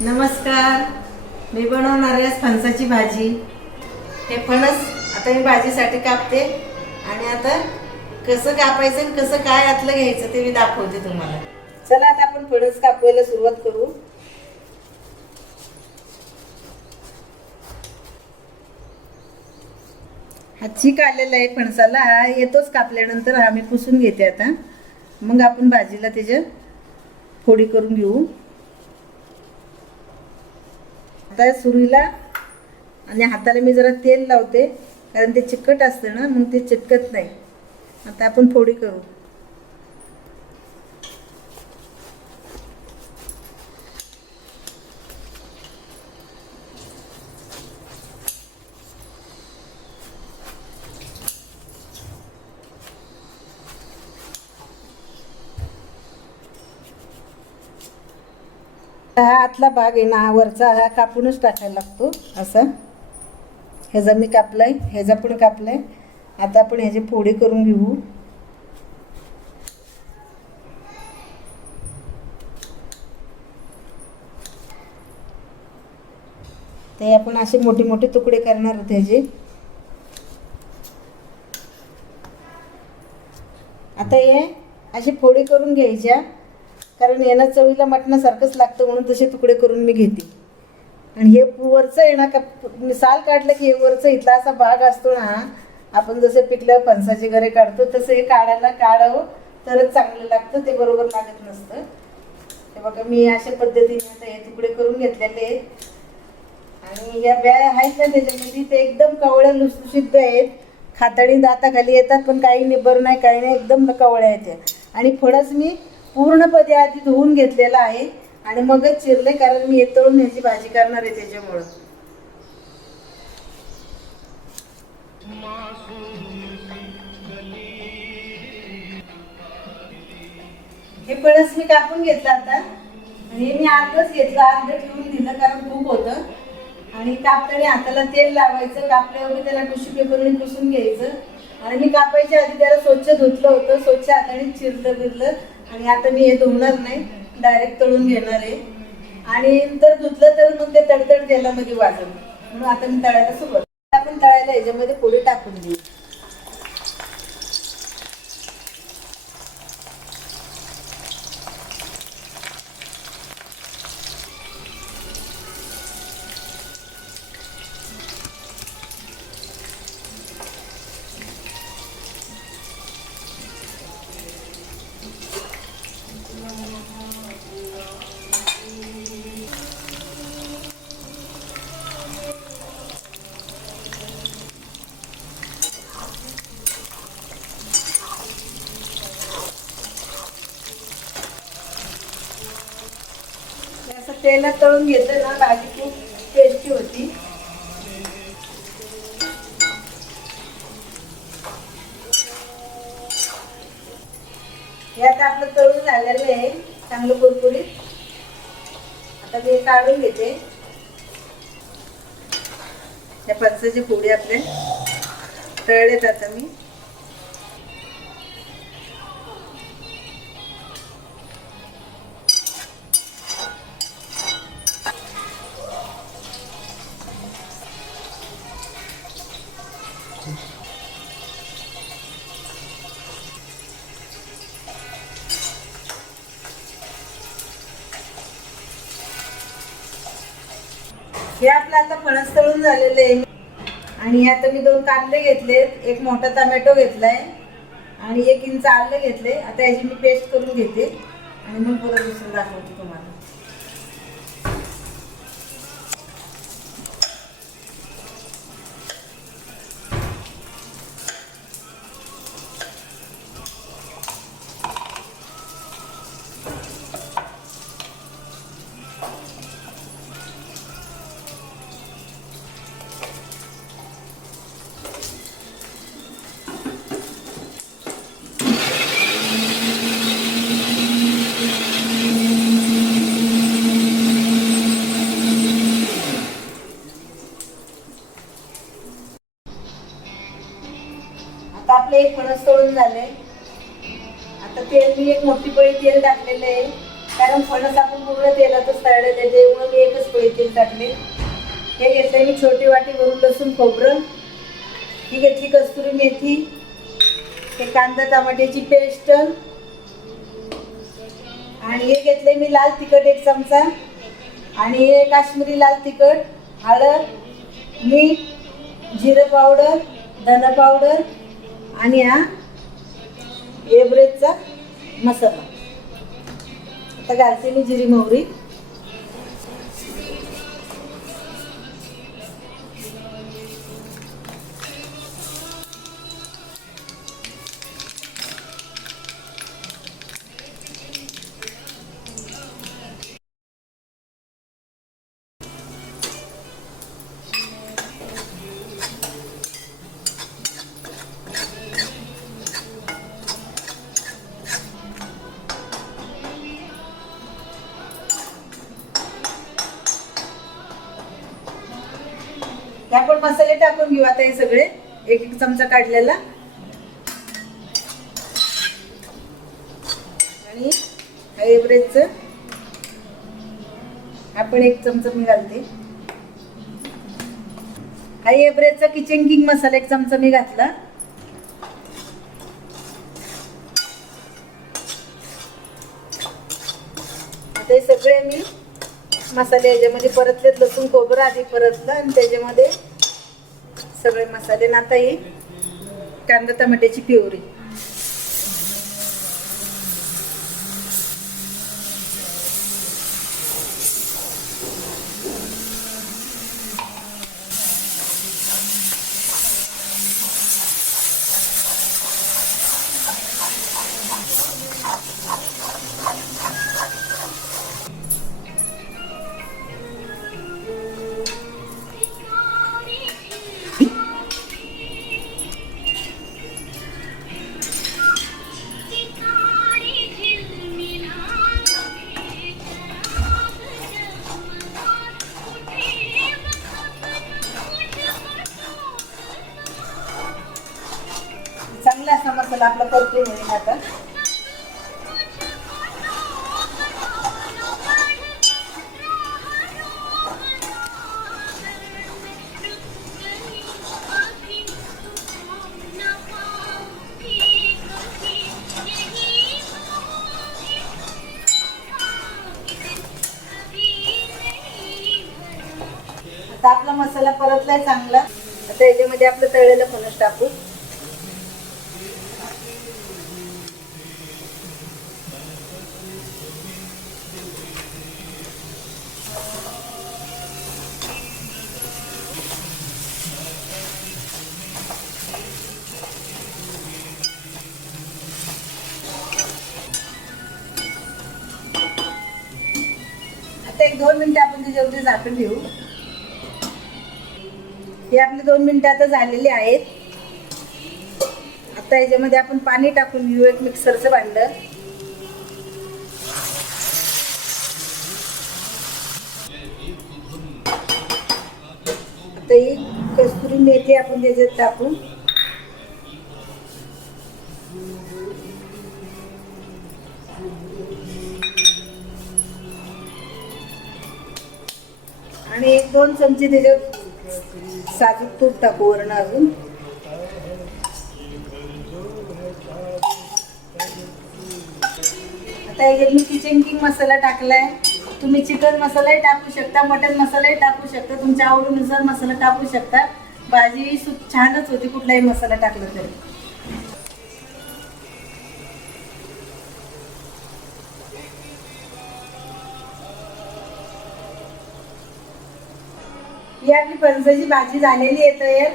नमस्कार. मी बनवणार आहे फणसाची भाजी. हे फणस आता मी भाजीसाठी कापते आणि आता कसं कापायचं आणि कसं काय आतलं घ्यायचं ते मी दाखवते तुम्हाला. चला आता आपण फणस कापायला सुरुवात करू. हा चीक आलेला आहे फणसाला, हा येतोच कापल्यानंतर हा मी पुसून घेते. आता मग आपण भाजीला त्याच्या फोडी करून घेऊ. आता सुरीला आणि हाताला मी जरा तेल लावते, कारण ते चिकट असतं ना, मग ते चिटकत नाही. आता आपण फोडी करू. हा आतला भाग आहे ना, वरचा हा कापूनच टाकायला लागतो. असं ह्याचा मी कापलाय, ह्याचा पण कापलाय. आता आपण ह्याची फोडी करून घेऊ. ते आपण असे मोठे मोठे तुकडे करणार आहोत ह्याचे. आता हे अशी फोडी करून घ्यायच्या, कारण यांना चवीला मटणासारखंच लागतं, म्हणून तसे तुकडे करून मी घेते. आणि हे वरचं आहे ना, साल काढलं की हे वरचं इथला असा भाग असतो ना, आपण जसं पिकल्या फणसाचे गरे काढतो तसं हे काढावं तरच चांगलं लागतं, ते बरोबर लागत नसतं. हे बघा मी अशा पद्धतीने आता हे तुकडे करून घेतलेले आहेत. आणि या ब्या आहेत ना त्याच्यामध्ये, ते एकदम कवळ्या लुसलुशीत आहेत, खाताळी दाताखाली येतात, पण काही निबर नाही, काही नाही, एकदम कवळ्या आहेत. आणि फणस मी पूर्णपणे आधी धुवून घेतलेला आहे आणि मगच चिरले, कारण मी तळून ह्याची भाजी करणार आहे त्याच्यामुळं. हे फणस मी कापून घेतलं आता, आणि मी अर्धच घेतलं, अर्ध ठेवून दिलं कारण खूप होतं. आणि कापताना हाताला तेल लावायचं, कापल्यावर त्याला टिश्यू पेपरने पुसून घ्यायचं. आणि मी कापायच्या आधी त्याला स्वच्छ धुतलं होतं, स्वच्छ हाताने चिरलं बिरलं. आणि आता मी हे धुवणार नाही, डायरेक्ट तळून घेणार आहे. आणि जर धुतलं तर मग ते तडतड तेलामध्ये वाजलं, म्हणून आता मी तळायला सुरुवात. आपण तळायला ह्याच्यामध्ये फोडी टाकून देऊ. तेलात तळून घेतलं ना, भाजी खूप टेस्टी होती. हे आता आपलं तळून झालेलं आहे चांगलं कुरकुरीत. आता मी काढून घेते. त्या फणसाची फोडी आपले तळलेत आता मी. हे आपलं आता फणस तळून झालेले आहे. आणि आता मी 2 कांदे घेतलेत, एक मोठा टोमॅटो घेतलाय आणि 1 इंच आलं घेतले. आता याची मी पेस्ट करून घेते आणि मग परत दुसरं दाखवते तुम्हाला. आपले एक फणस तळून झाले. आता तेल मी एक मोठी पळी तेल टाकलेलं आहे कारण फणस आपण पूर्ण तेलातच तळले त्याच्यामुळे मी एकच पळी तेल टाकले. हे घेतले मी छोटी वाटी भरून लसूण खोबरं, ही घेतली कस्तुरी मेथी, हे कांदा टमाट्याची पेस्ट, आणि हे घेतले मी लाल तिखट 1 चमचा, आणि हे काश्मीरी लाल तिखट, हळद, मीठ, जिरे पावडर, धना पावडर, आणि हा एव्हरेजचा मसाला. आता घालते मी जिरी मोहरी. हे आपण मसाले टाकून घेऊ आता, हे सगळे 1 चमचा काढलेला, आणि हा एव्हरेजचं आपण 1 चमचा मी घालते. हा एव्हरेजचा किचन किंग मसाला 1 चमचा मी घातला. आता हे सगळे मी मसाले याच्यामध्ये परतलेत. लसूण खोबरं आधी परतलं आणि त्याच्यामध्ये सगळे मसाले. आणि आता ही कांदा टमाट्याची प्युरी. चांगला असा मसाला आपला परतून होईल आता. आता आपला मसाला परतलाय चांगला. आता याच्यामध्ये आपलं तळलेलं फणस टाकू. आता 1-2 मिनिटं आपण त्याच्यावरती झाकून ठेवू. हे आपले 2 मिनिटं आता झालेली आहेत. आता याच्यामध्ये आपण पाणी टाकून घेऊ, एक मिक्सरचं भांडं. आता ही कस्तुरी मेथी आपण त्याच्यात टाकू. आणि 1-2 चमचे त्याच्यात साजूक तूप टाकू वरण अजून. आता याच्यात मी किचन किंग मसाला टाकलाय. तुम्ही चिकन मसालाही टाकू शकता, मटन मसालाही टाकू शकता, तुमच्या आवडीनुसार मसाला टाकू शकता. भाजी छानच होती कुठलाही मसाला टाकला तरी. ही आपली फणसाची भाजी झालेली आहे तयार.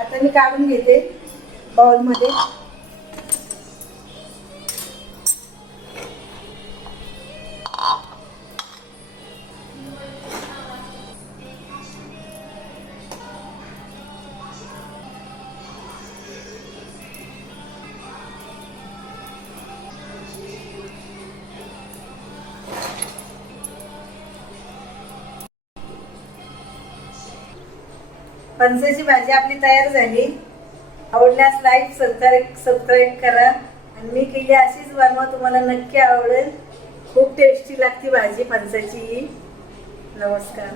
आता मी काढून घेते बाउलमध्ये. फणसाची भाजी आपली तयार झाली. आवडल्यास लाईक सबस्क्राईब करा आणि मी केली अशीच बनवा, तुम्हाला नक्की आवडेल. खूप टेस्टी लागते भाजी फणसाची. नमस्कार.